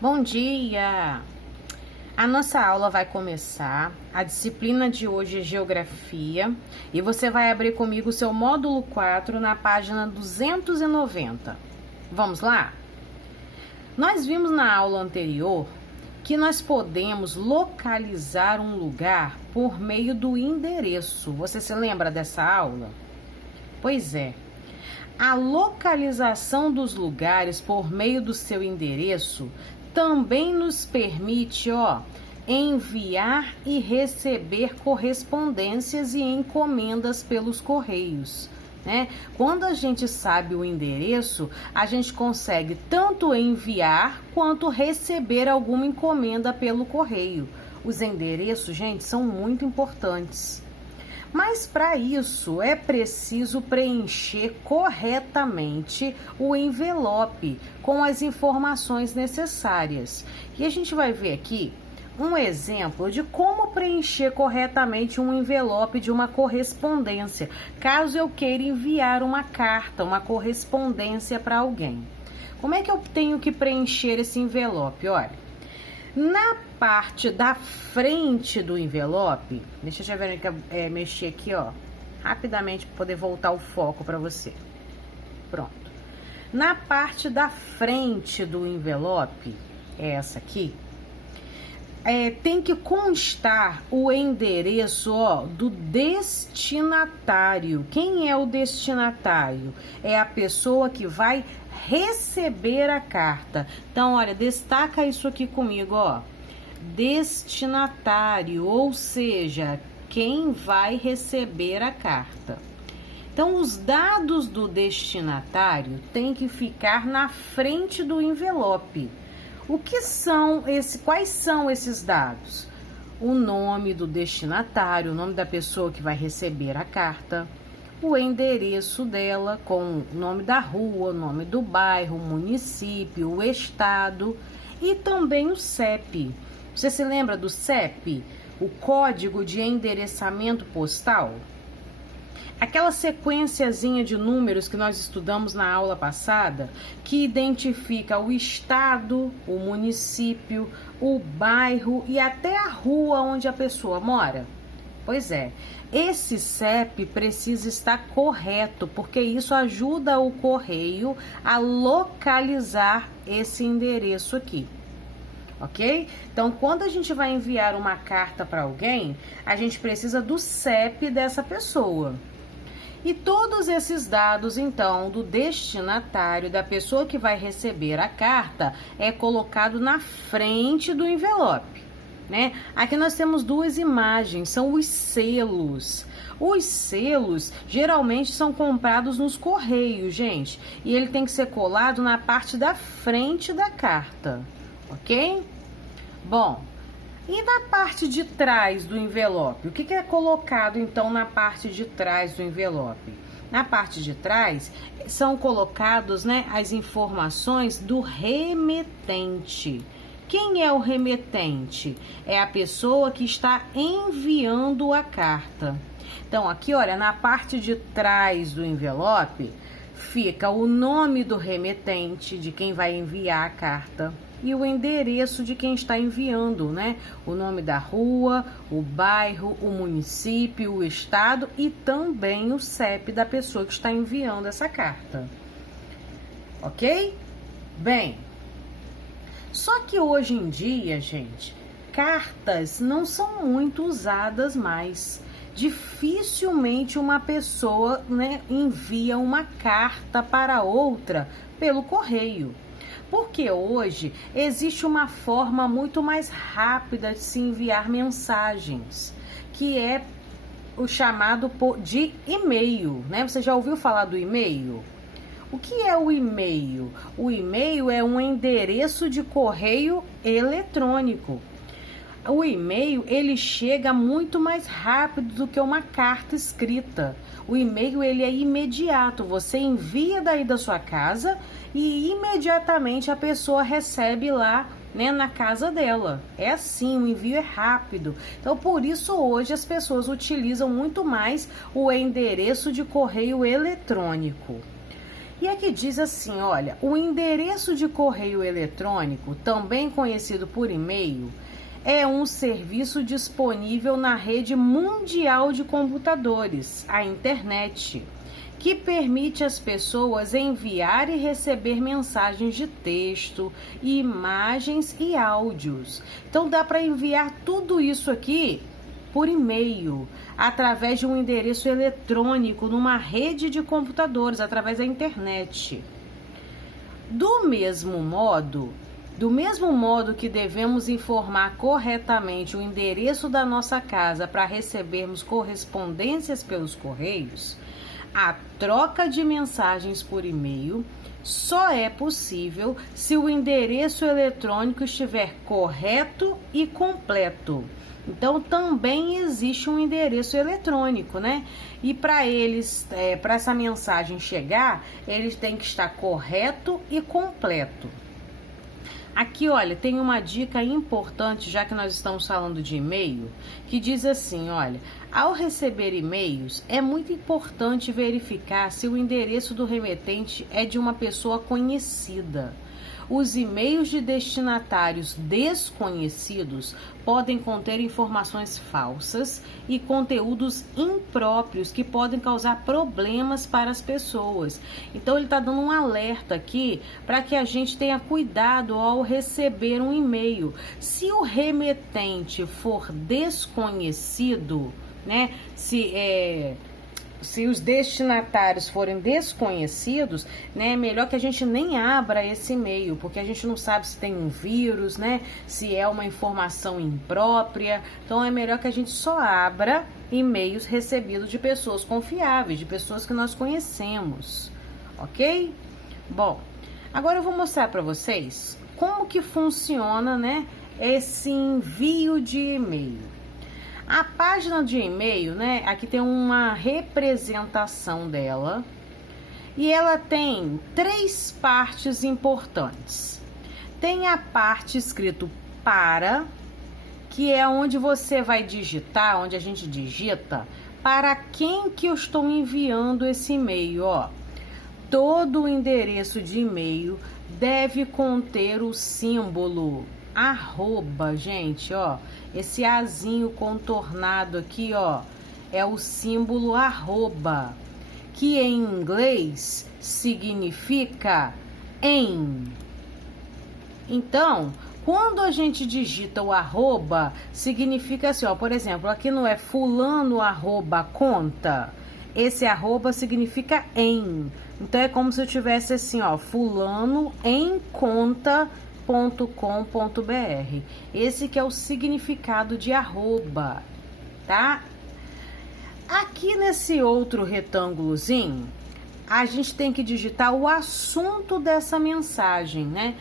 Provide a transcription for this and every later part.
Bom dia! A nossa aula vai começar. A disciplina de hoje é Geografia e você vai abrir comigo o seu módulo 4 na página 290. Vamos lá? Nós vimos na aula anterior que nós podemos localizar um lugar por meio do endereço. Você se lembra dessa aula? Pois é. A localização dos lugares por meio do seu endereço também nos permite, enviar e receber correspondências e encomendas pelos correios, né? Quando a gente sabe o endereço, a gente consegue tanto enviar quanto receber alguma encomenda pelo correio. Os endereços, gente, são muito importantes. Mas para isso é preciso preencher corretamente o envelope com as informações necessárias. E a gente vai ver aqui um exemplo de como preencher corretamente um envelope de uma correspondência, caso eu queira enviar uma carta, uma correspondência para alguém. Como é que eu tenho que preencher esse envelope? Olha, na parte da frente do envelope, deixa eu ver, mexer aqui, rapidamente para poder voltar o foco para você. Pronto. Na parte da frente do envelope, essa aqui, tem que constar o endereço, do destinatário. Quem é o destinatário? É a pessoa que vai receber a carta. Então, olha, destaca isso aqui comigo, destinatário, ou seja, quem vai receber a carta. Então, os dados do destinatário têm que ficar na frente do envelope. Quais são esses dados? O nome do destinatário, o nome da pessoa que vai receber a carta, o endereço dela com o nome da rua, o nome do bairro, o município, o estado e também o CEP. Você se lembra do CEP? O Código de Endereçamento Postal? Aquela sequenciazinha de números que nós estudamos na aula passada, que identifica o estado, o município, o bairro e até a rua onde a pessoa mora? Pois é, esse CEP precisa estar correto, porque isso ajuda o correio a localizar esse endereço aqui. Ok? Então, quando a gente vai enviar uma carta para alguém, a gente precisa do CEP dessa pessoa. E todos esses dados, então, do destinatário, da pessoa que vai receber a carta, é colocado na frente do envelope, né? Aqui nós temos duas imagens, são os selos. Os selos geralmente são comprados nos correios, gente, e ele tem que ser colado na parte da frente da carta, ok? Bom, e na parte de trás do envelope? O que é colocado, então, na parte de trás do envelope? Na parte de trás são colocados, as informações do remetente. Quem é o remetente? É a pessoa que está enviando a carta. Então, aqui, olha, na parte de trás do envelope, fica o nome do remetente, de quem vai enviar a carta, e o endereço de quem está enviando, O nome da rua, o bairro, o município, o estado e também o CEP da pessoa que está enviando essa carta. Ok? Bem, só que hoje em dia, gente, cartas não são muito usadas mais. Dificilmente uma pessoa, envia uma carta para outra pelo correio. Porque hoje existe uma forma muito mais rápida de se enviar mensagens, que é o chamado de e-mail, Você já ouviu falar do e-mail? O que é o e-mail? O e-mail é um endereço de correio eletrônico. O e-mail, ele chega muito mais rápido do que uma carta escrita. O e-mail, ele é imediato. Você envia daí da sua casa e imediatamente a pessoa recebe lá, na casa dela. É assim, o envio é rápido. Então, por isso, hoje as pessoas utilizam muito mais o endereço de correio eletrônico. E aqui diz assim, olha, o endereço de correio eletrônico, também conhecido por e-mail, é um serviço disponível na rede mundial de computadores, a internet, que permite às pessoas enviar e receber mensagens de texto, imagens e áudios. Então dá para enviar tudo isso aqui por e-mail, através de um endereço eletrônico numa rede de computadores, através da internet. Do mesmo modo que devemos informar corretamente o endereço da nossa casa para recebermos correspondências pelos correios, a troca de mensagens por e-mail só é possível se o endereço eletrônico estiver correto e completo. Então também existe um endereço eletrônico, né? E para para essa mensagem chegar, eles têm que estar correto e completo. Aqui, olha, tem uma dica importante, já que nós estamos falando de e-mail, que diz assim, olha, ao receber e-mails, é muito importante verificar se o endereço do remetente é de uma pessoa conhecida. Os e-mails de destinatários desconhecidos podem conter informações falsas e conteúdos impróprios que podem causar problemas para as pessoas. Então ele está dando um alerta aqui para que a gente tenha cuidado ao receber um e-mail. Se o remetente for desconhecido, né? Se os destinatários forem desconhecidos, né, é melhor que a gente nem abra esse e-mail, porque a gente não sabe se tem um vírus, né, se é uma informação imprópria. Então é melhor que a gente só abra e-mails recebidos de pessoas confiáveis, de pessoas que nós conhecemos, ok? Bom, agora eu vou mostrar para vocês como que funciona, né, esse envio de e-mail. A página de e-mail, né, aqui tem uma representação dela e ela tem 3 partes importantes. Tem a parte escrito para, que é onde você vai digitar, onde a gente digita, para quem que eu estou enviando esse e-mail, ó. Todo o endereço de e-mail deve conter o símbolo arroba, gente, ó. Esse azinho contornado aqui, ó, é o símbolo arroba, que em inglês significa em. Então, quando a gente digita o arroba, significa assim, ó, por exemplo, aqui não é fulano arroba conta, esse arroba significa em. Então é como se eu tivesse assim, ó, fulano em conta.com.br. Esse que é o significado de arroba, tá? Aqui nesse outro retângulozinho, a gente tem que digitar o assunto dessa mensagem, né?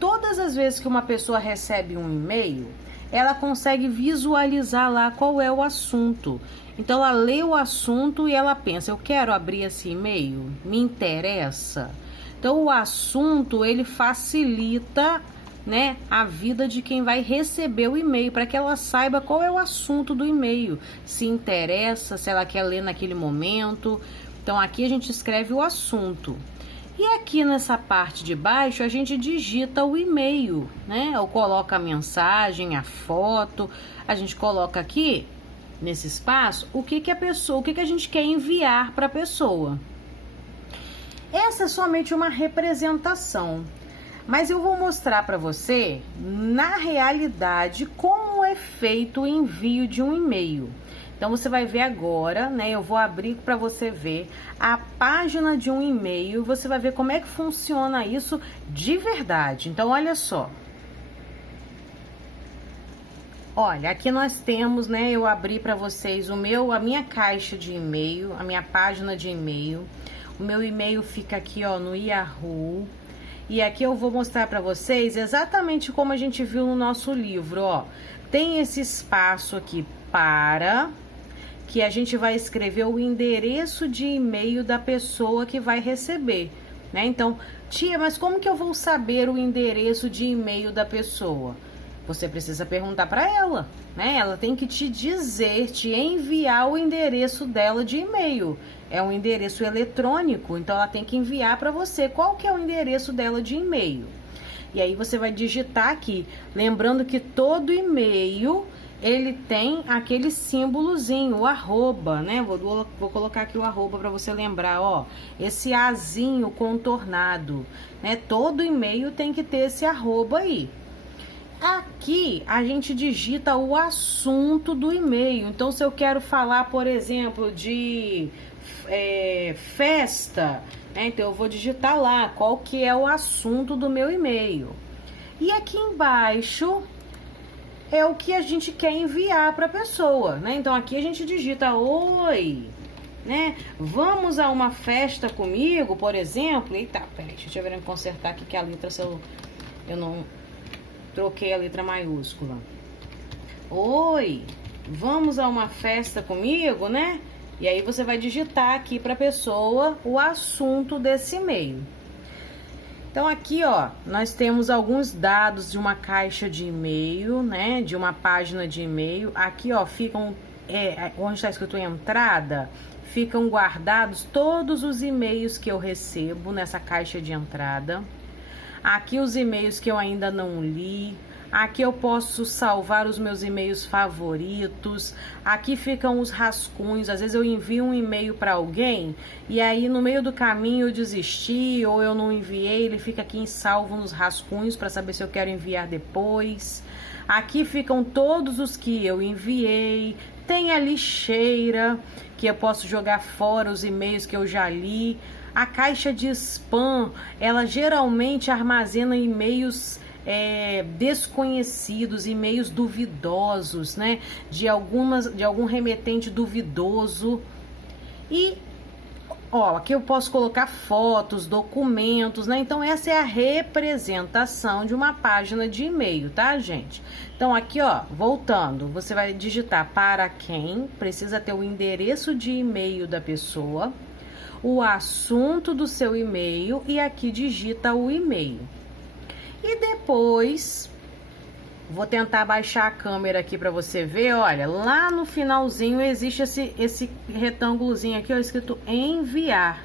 Todas as vezes que uma pessoa recebe um e-mail, ela consegue visualizar lá qual é o assunto. Então ela lê o assunto e ela pensa, eu quero abrir esse e-mail, me interessa. Então o assunto, ele facilita, né, a vida de quem vai receber o e-mail, para que ela saiba qual é o assunto do e-mail, se interessa, se ela quer ler naquele momento. Então aqui a gente escreve o assunto. E aqui nessa parte de baixo a gente digita o e-mail, né? Ou coloca a mensagem, a foto. A gente coloca aqui nesse espaço o que a gente quer enviar para a pessoa. Essa é somente uma representação, mas eu vou mostrar para você na realidade como é feito o envio de um e-mail. Então você vai ver agora, né? Eu vou abrir para você ver a página de um e-mail. Você vai ver como é que funciona isso de verdade. Então olha só. Olha, aqui nós temos, né? Eu abri para vocês a minha caixa de e-mail, a minha página de e-mail. O meu e-mail fica aqui, ó, no Yahoo. E aqui eu vou mostrar para vocês exatamente como a gente viu no nosso livro, ó. Tem esse espaço aqui para, que a gente vai escrever o endereço de e-mail da pessoa que vai receber, né? Então, tia, mas como que eu vou saber o endereço de e-mail da pessoa? Você precisa perguntar para ela, né? Ela tem que te dizer, te enviar o endereço dela de e-mail. É um endereço eletrônico, então ela tem que enviar para você qual que é o endereço dela de e-mail. E aí você vai digitar aqui, lembrando que todo e-mail ele tem aquele símbolozinho, o arroba, né? Vou colocar aqui o arroba para você lembrar, ó, esse azinho contornado, né? Todo e-mail tem que ter esse arroba aí. Aqui a gente digita o assunto do e-mail. Então, se eu quero falar, por exemplo, de festa, né? Então eu vou digitar lá qual que é o assunto do meu e-mail. E aqui embaixo é o que a gente quer enviar para a pessoa, né? Então aqui a gente digita oi, né? Vamos a uma festa comigo, por exemplo. Eita, peraí, deixa eu ver, consertar aqui que a letra, eu não troquei a letra maiúscula. Oi, vamos a uma festa comigo, né? E aí você vai digitar aqui para a pessoa o assunto desse e-mail. Então aqui, ó, nós temos alguns dados de uma caixa de e-mail, né, de uma página de e-mail. Aqui, ó, ficam, onde está escrito entrada, ficam guardados todos os e-mails que eu recebo nessa caixa de entrada. Aqui os e-mails que eu ainda não li. Aqui eu posso salvar os meus e-mails favoritos. Aqui ficam os rascunhos. Às vezes eu envio um e-mail para alguém e aí no meio do caminho eu desisti ou eu não enviei. Ele fica aqui em salvo nos rascunhos para saber se eu quero enviar depois. Aqui ficam todos os que eu enviei. Tem a lixeira que eu posso jogar fora os e-mails que eu já li. A caixa de spam, ela geralmente armazena e-mails desconhecidos, e-mails duvidosos, né? De algum remetente duvidoso. E, ó, aqui eu posso colocar fotos, documentos, né? Então, essa é a representação de uma página de e-mail, tá, gente? Então, aqui, ó, voltando, você vai digitar para quem, precisa ter o endereço de e-mail da pessoa, o assunto do seu e-mail e aqui digita o e-mail. E depois, vou tentar baixar a câmera aqui para você ver, olha, lá no finalzinho existe esse retângulozinho aqui, ó, escrito enviar.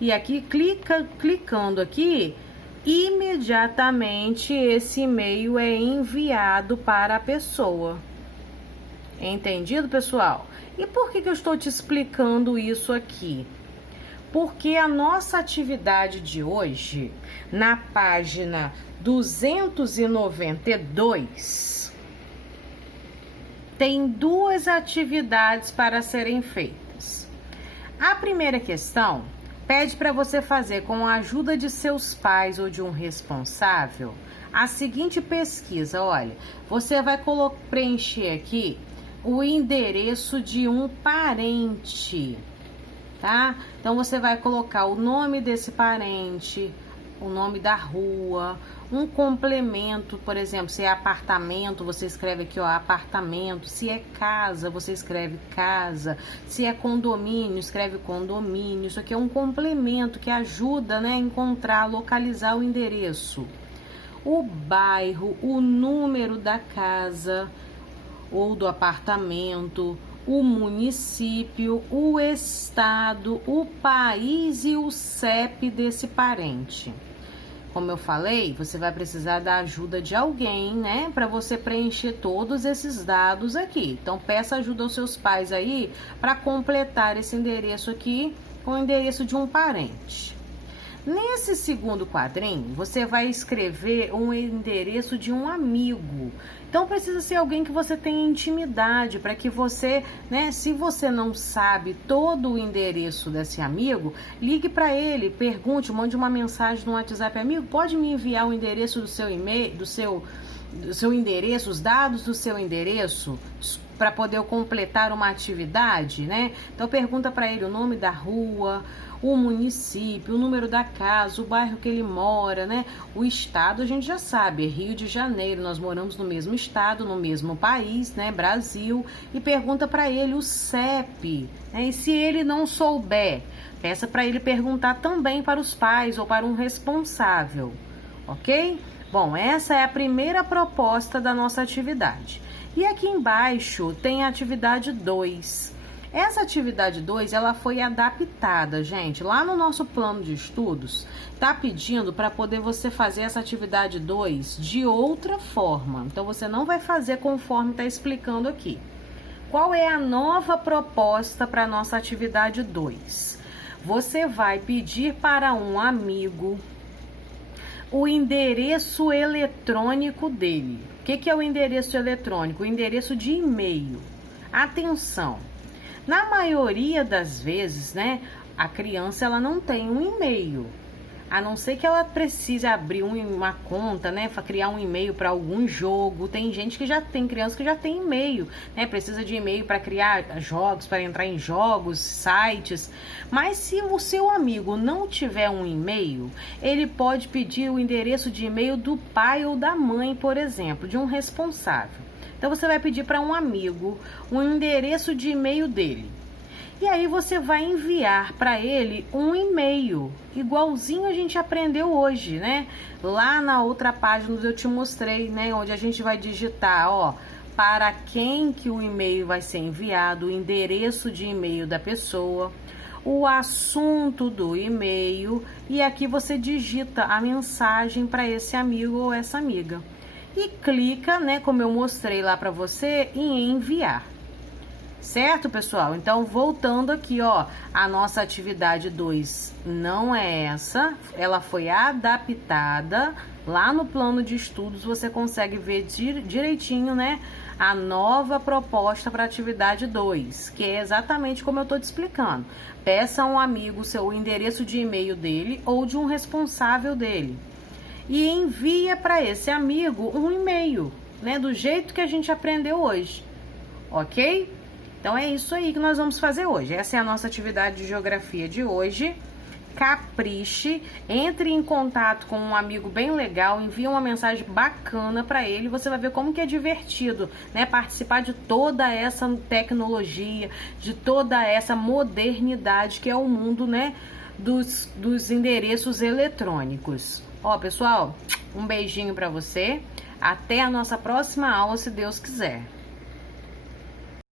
E aqui, clicando aqui, imediatamente esse e-mail é enviado para a pessoa. Entendido, pessoal? E por que eu estou te explicando isso aqui? Porque a nossa atividade de hoje, na página 292, tem duas atividades para serem feitas. A primeira questão pede para você fazer, com a ajuda de seus pais ou de um responsável, a seguinte pesquisa. Olha, você vai preencher aqui o endereço de um parente, tá? Então você vai colocar o nome desse parente, o nome da rua, um complemento, por exemplo, se é apartamento, você escreve aqui, ó, apartamento. Se é casa, você escreve casa. Se é condomínio, escreve condomínio. Isso aqui é um complemento que ajuda, né, a encontrar, localizar o endereço. O bairro, o número da casa ou do apartamento, o município, o estado, o país e o CEP desse parente. Como eu falei, você vai precisar da ajuda de alguém, né, para você preencher todos esses dados aqui. Então, peça ajuda aos seus pais aí para completar esse endereço aqui com o endereço de um parente. Nesse segundo quadrinho, você vai escrever um endereço de um amigo. Então, precisa ser alguém que você tenha intimidade, para que você, né, se você não sabe todo o endereço desse amigo, ligue para ele, pergunte, mande uma mensagem no WhatsApp: amigo, pode me enviar o endereço do seu e-mail, do seu endereço, os dados do seu endereço, para poder completar uma atividade, né? Então, pergunta para ele o nome da rua, o município, o número da casa, o bairro que ele mora, né? O estado a gente já sabe, é Rio de Janeiro, nós moramos no mesmo estado, no mesmo país, né? Brasil. E pergunta para ele o CEP, né? E se ele não souber, peça para ele perguntar também para os pais ou para um responsável, ok? Bom, essa é a primeira proposta da nossa atividade. E aqui embaixo tem a atividade 2. Essa atividade 2, ela foi adaptada, gente. Lá no nosso plano de estudos, tá pedindo para poder você fazer essa atividade 2 de outra forma. Então, você não vai fazer conforme está explicando aqui. Qual é a nova proposta para a nossa atividade 2? Você vai pedir para um amigo o endereço eletrônico dele. O que é o endereço eletrônico? O endereço de e-mail. Atenção! Na maioria das vezes, né, a criança ela não tem um e-mail. A não ser que ela precise abrir uma conta, né, para criar um e-mail para algum jogo. Tem gente que já tem, criança que já tem e-mail, né, precisa de e-mail para criar jogos, para entrar em jogos, sites. Mas se o seu amigo não tiver um e-mail, ele pode pedir o endereço de e-mail do pai ou da mãe, por exemplo, de um responsável. Então você vai pedir para um amigo o endereço de e-mail dele. E aí você vai enviar para ele um e-mail, igualzinho a gente aprendeu hoje, né? Lá na outra página eu te mostrei, né? Onde a gente vai digitar, ó, para quem que o e-mail vai ser enviado, o endereço de e-mail da pessoa, o assunto do e-mail, e aqui você digita a mensagem para esse amigo ou essa amiga. E clica, né, como eu mostrei lá para você, em enviar. Certo, pessoal? Então, voltando aqui, ó, a nossa atividade 2 não é essa, ela foi adaptada. Lá no plano de estudos você consegue ver direitinho, né, a nova proposta para a atividade 2, que é exatamente como eu tô te explicando. Peça a um amigo o endereço de e-mail dele ou de um responsável dele e envia para esse amigo um e-mail, né, do jeito que a gente aprendeu hoje, ok? Então é isso aí que nós vamos fazer hoje. Essa é a nossa atividade de geografia de hoje. Capriche, entre em contato com um amigo bem legal, envie uma mensagem bacana para ele, você vai ver como que é divertido, né, participar de toda essa tecnologia, de toda essa modernidade que é o mundo, né, dos endereços eletrônicos. Ó, pessoal, um beijinho para você. Até a nossa próxima aula, se Deus quiser.